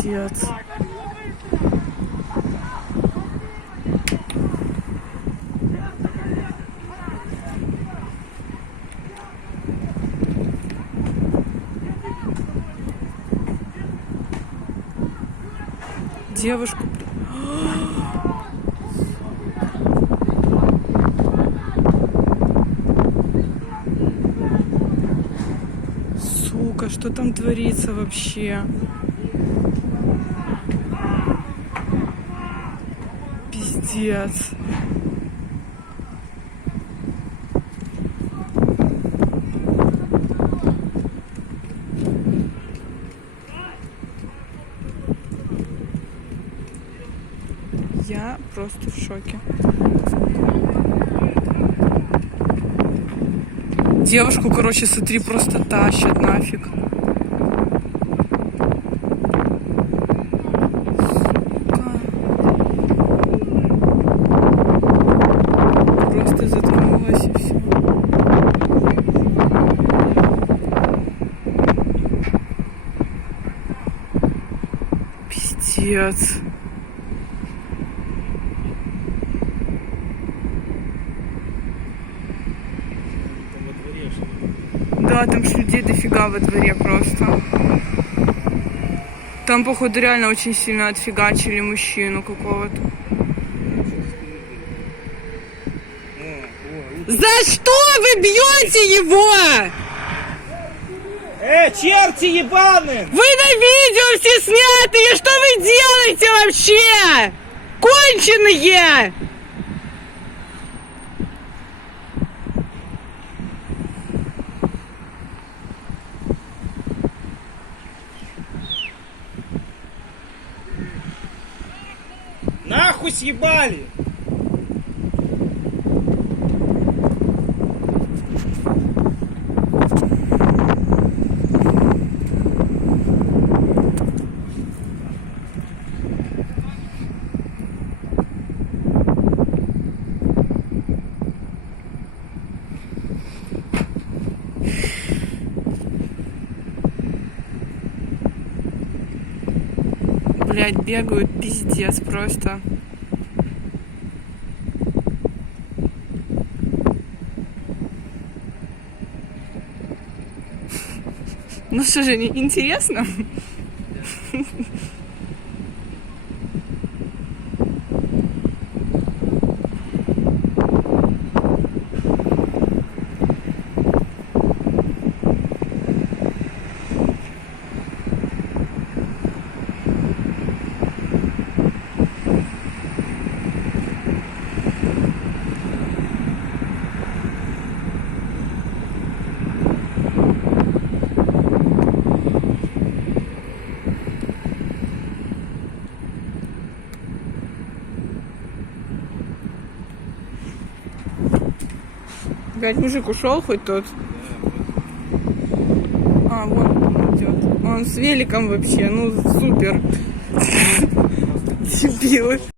Пиздец. Девушку... Сука, что там творится вообще? Пиздец. Я просто в шоке. Девушку, короче, смотри, просто тащат нафиг. Сука. Просто заткнулась и все. Пиздец. Да, там ж людей дофига во дворе просто. Там, походу, реально очень сильно отфигачили мужчину какого-то. За что вы бьете его? Черти ебаные! Вы на видео все снятые! Что вы делаете вообще? Конченые! Нахуй съебали! Блять, бегают, пиздец просто. Ну что же, интересно? Блять, мужик ушел хоть тот? А, вон он идет. Он с великом вообще, ну супер. Дебилы.